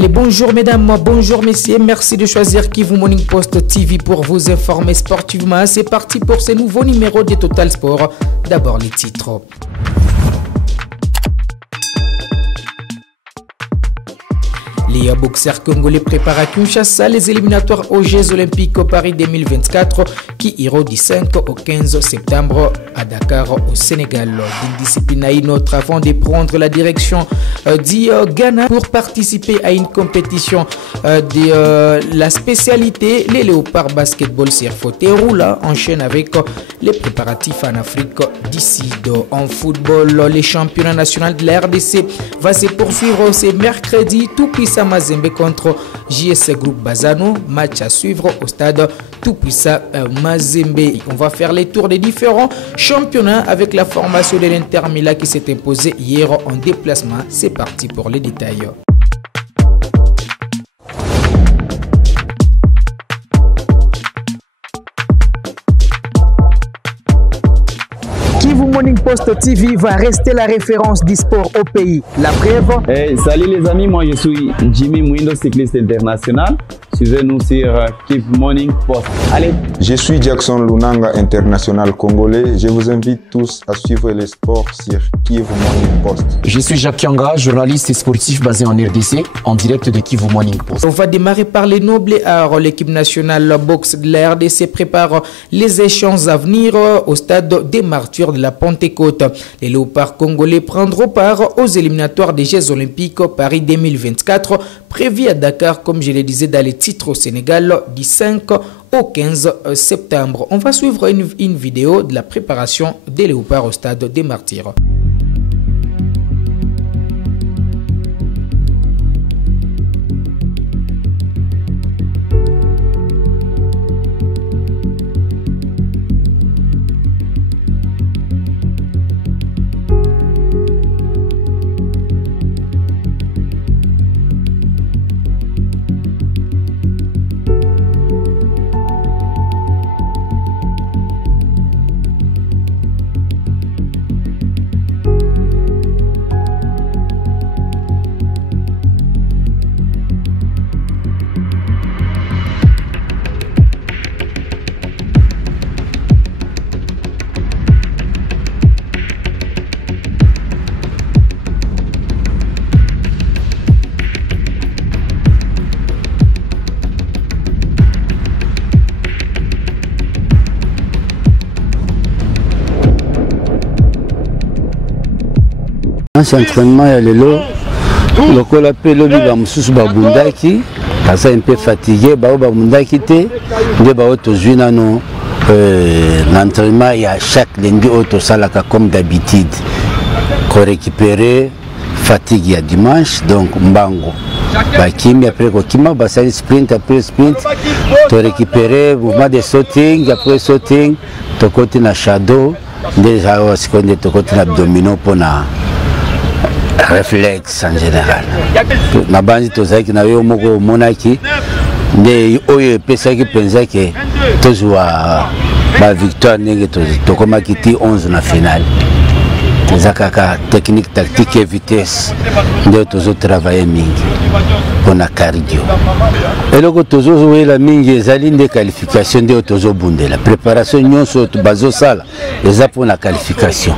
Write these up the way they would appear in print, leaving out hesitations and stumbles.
Allez, bonjour mesdames, bonjour messieurs, merci de choisir Kivu Morning Post TV pour vous informer sportivement. C'est parti pour ce nouveau numéro de Total Sport. D'abord les titres. Les boxeurs congolais préparent à Kinshasa les éliminatoires aux Jeux Olympiques au Paris 2024 qui iront du 5 au 15 septembre à Dakar au Sénégal. D'une discipline à une autre avant de prendre la direction du Ghana pour participer à une compétition de la spécialité. Les léopards basketball sur fauteuil roulant enchaînent avec les préparatifs en Afrique du Sud. En football, les championnats nationaux de la RDC va se poursuivre ce mercredi. Tout puissant Mazembe contre JS Group Bazano, match à suivre au stade Tout-Puissant Mazembe. On va faire les tours des différents championnats avec la formation de l'Inter Milan qui s'est imposée hier en déplacement. C'est parti pour les détails. Kivu Morning Post TV va rester la référence du sport au pays. La preuve. Hey, salut les amis, moi je suis Jimmy Mwindo, cycliste international. Suivez-nous sur Kivu Morning Post. Allez. Je suis Jackson Lunanga, international congolais. Je vous invite tous à suivre les sports sur Kivu Morning Post. Je suis Jacques Kianga, journaliste et sportif basé en RDC, en direct de Kivu Morning Post. On va démarrer par les nobles arts. L'équipe nationale boxe de la RDC prépare les échanges à venir au stade des Martyrs de la Pentecôte. Les léopards congolais prendront part aux éliminatoires des Jeux Olympiques Paris 2024 prévus à Dakar, comme je le disais dans les titres au Sénégal, du 5 au 15 septembre. On va suivre une vidéo de la préparation des léopards au stade des Martyrs. Un entraînement ya lelo lokola pe lobi ba mususu babundaki asa un peu fatigué ba babundaki te nde ba tozwi nano l'entraînement ya chaque lundi auto salaka comme d'habitude ko récupérer fatigue ya dimanche donc mbango bakimi après ko kima basali sprint après sprint to récupérer mouvement de sauting après sauting to côté na shadow déjà seconde to côté na abdominaux pona réflexe en général. Na bandi tozaki na yo moko monaki nde oyo pesaki penza ke tozwa ba victoire ndenge tokomaki ti 11 na finale. Ezakaka technique tactique et vitesse nde tozo travailler mingi pona cardio. Eloko tozo wela mingi ezali nde qualification nde tozo bundela préparation nyonso bazo sala eza pona qualification.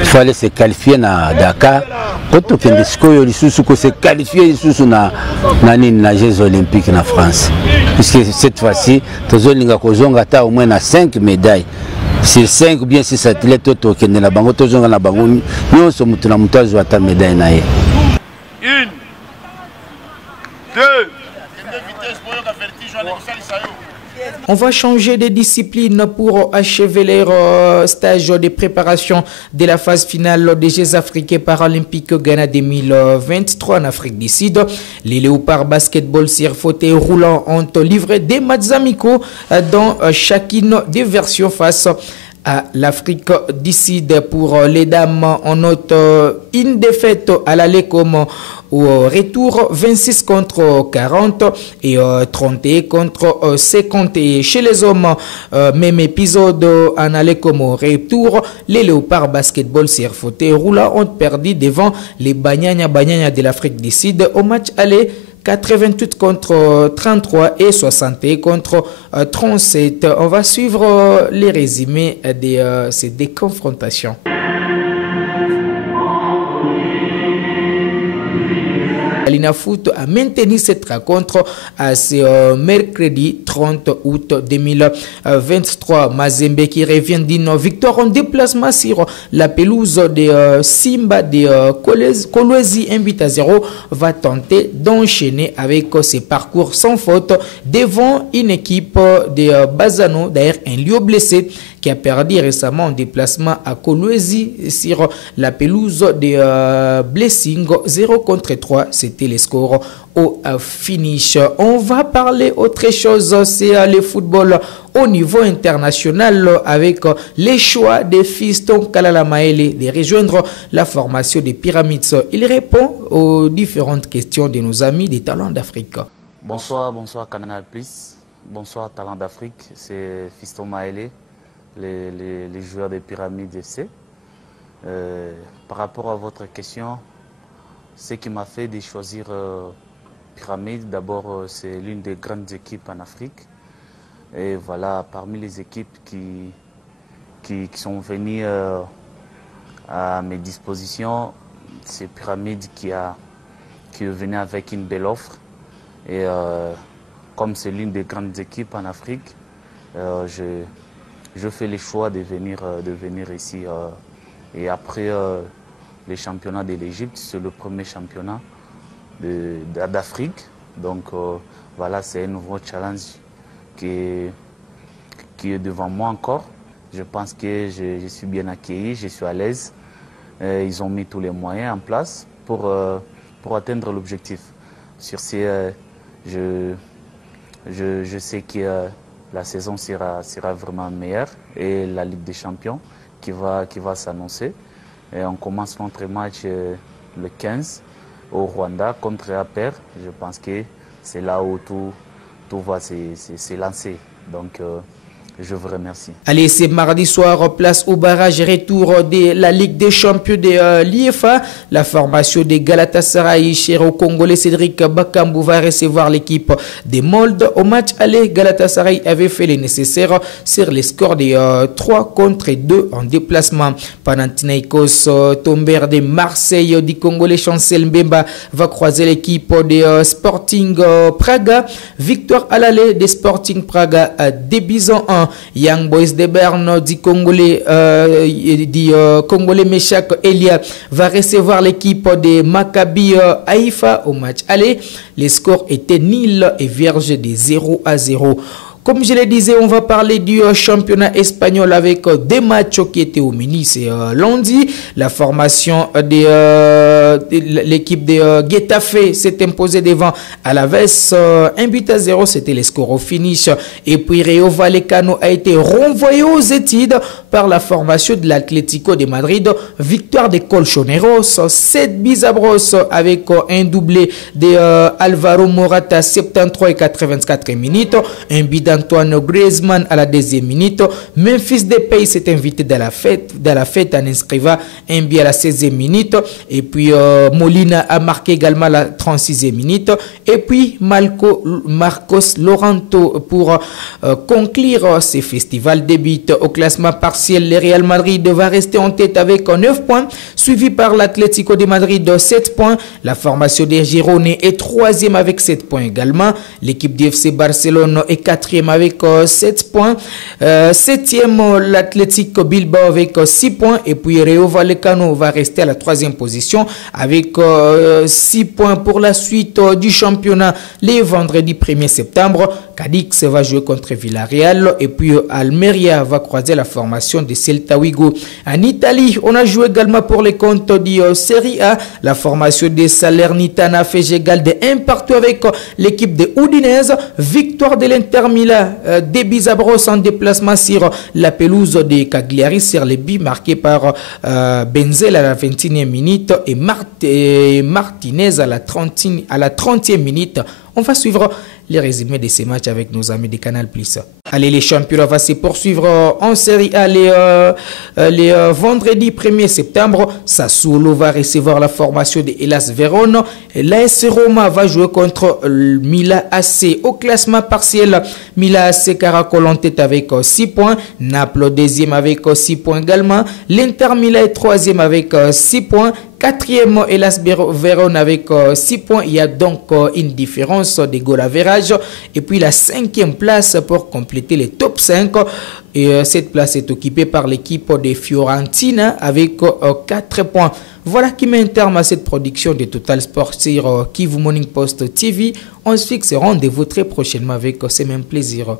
Il fallait se qualifier na Dakar. Quand on se qualifier lisusu na Jeux Olympiques na France. Puisque cette fois-ci, tozolinga kozonga ta au moins na 5 médailles. Sur 5 ou bien 6 athlètes qui na bango tozonga na bango nyonso mutu na mutu azwa ta médaille na ye. 1 2 On va changer de discipline pour achever leur stage de préparation de la phase finale des Jeux africains paralympiques Ghana 2023 en Afrique du Sud. Les léopards basketball sur fauteuil roulant ont livré des matchs amicaux dans chacune des versions face à l'Afrique du Sud. Pour les dames, on note une défaite à l'aller comme au retour, 26 contre 40 et 31 contre 50. Et chez les hommes, même épisode en aller comme au retour, les Léopards basketball Serfoté Roula ont perdu devant les Banyanya de l'Afrique du Sud au match aller 88 contre 33 et 61 contre 37. On va suivre les résumés de ces deux confrontations. Alina Foot a maintenu cette rencontre à ce mercredi 30 août 2023. Mazembe qui revient d'une victoire en déplacement sur la pelouse de Simba de Kolwezi 1-0 va tenter d'enchaîner avec ses parcours sans faute devant une équipe de Bazano, d'ailleurs un lieu blessé qui a perdu récemment en déplacement à Kolwezi sur la pelouse de Blessing 0 contre 3. C'était les scores au finish. On va parler autre chose, c'est le football au niveau international avec les choix de Fiston Kalala Maele de rejoindre la formation des Pyramides. Il répond aux différentes questions de nos amis des Talents d'Afrique. Bonsoir Canal Plus, bonsoir Talents d'Afrique, c'est Fiston Maele, les joueurs des Pyramides FC. Par rapport à votre question, ce qui m'a fait de choisir Pyramide, d'abord c'est l'une des grandes équipes en Afrique. Et voilà, parmi les équipes qui sont venues à mes dispositions, c'est Pyramide qui est venu avec une belle offre. Et comme c'est l'une des grandes équipes en Afrique, je fais le choix de venir ici. Et après les championnats de l'Égypte, c'est le premier championnat d'Afrique. Donc voilà, c'est un nouveau challenge qui est devant moi encore. Je pense que je suis bien accueilli, je suis à l'aise. Ils ont mis tous les moyens en place pour atteindre l'objectif. Sur ce, je sais que la saison sera vraiment meilleure et la Ligue des Champions qui va s'annoncer. Et on commence notre match le 15 au Rwanda contre APR. Je pense que c'est là où tout va se lancer. Donc, je vous remercie. Allez, c'est mardi soir, place au barrage retour de la Ligue des Champions de l'IFA. La formation de Galatasaray, cher au Congolais Cédric Bakambu, va recevoir l'équipe des Moldes. Au match aller, Galatasaray avait fait le nécessaire sur les scores de 3 contre 2 en déplacement. Panathinaikos Tomber de Marseille du Congolais Chancel Mbemba va croiser l'équipe de Sporting Praga. Victoire à l'aller de Sporting Praga à Débizon 1. Young Boys de Berne du Congolais, Congolais Meshak Elia va recevoir l'équipe de Maccabi Haïfa au match aller. Les scores étaient nuls et vierges de 0-0. Comme je le disais, on va parler du championnat espagnol avec des matchs qui étaient au mini. C'est lundi. La formation de l'équipe de Getafe s'est imposée devant Alaves 1-0. C'était les scores au finish. Et puis Rayo Vallecano a été renvoyé aux études par la formation de l'Atlético de Madrid. Victoire des Colchoneros 7-0 avec un doublé de Alvaro Morata 73 et 84 minutes. Un but Antoine Griezmann à la 2e minute. Memphis Depay s'est invité dans la fête en inscrivant un but à la 16e minute. Et puis Molina a marqué également à la 36e minute. Et puis Marcos Llorente pour conclure ce festival de buts. Au classement partiel, le Real Madrid va rester en tête avec 9 points, suivi par l'Atlético de Madrid 7 points. La formation des Girone est 3e avec 7 points également. L'équipe du FC Barcelone est 4e avec 7 points. 7e l'Atlético Bilbao avec 6 points. Et puis Rayo Vallecano va rester à la 3e position avec 6 points pour la suite du championnat les vendredis 1er septembre. Cadix va jouer contre Villarreal et puis Almeria va croiser la formation de Celta Vigo. En Italie, on a joué également pour les comptes de Serie A. La formation de Salernitana a fait égal de 1-1 avec l'équipe de Udinese. Victoire de l'Inter Milan, des Bizabros en déplacement sur la pelouse de Cagliari sur les buts marqués par Benzel à la 21e minute et Martinez à la 30e minute. On va suivre les résumés de ces matchs avec nos amis de Canal+. Allez, les championnats vont se poursuivre en Série A les vendredi 1er septembre. Sassuolo va recevoir la formation de Hellas Vérone. L'AS Roma va jouer contre Milan AC. Au classement partiel, Milan AC caracole en tête avec 6 points. Naples deuxième avec 6 points également. L'Inter Milan est troisième avec 6 points. Quatrième, Hellas Vérone avec 6 points. Il y a donc une différence de goal average. Et puis la 5e place pour compléter les top 5. Et cette place est occupée par l'équipe de Fiorentina avec 4 points. Voilà qui met un terme à cette production de Total Sport sur Kivu Morning Post TV. On se fixe rendez-vous très prochainement avec ce même plaisir.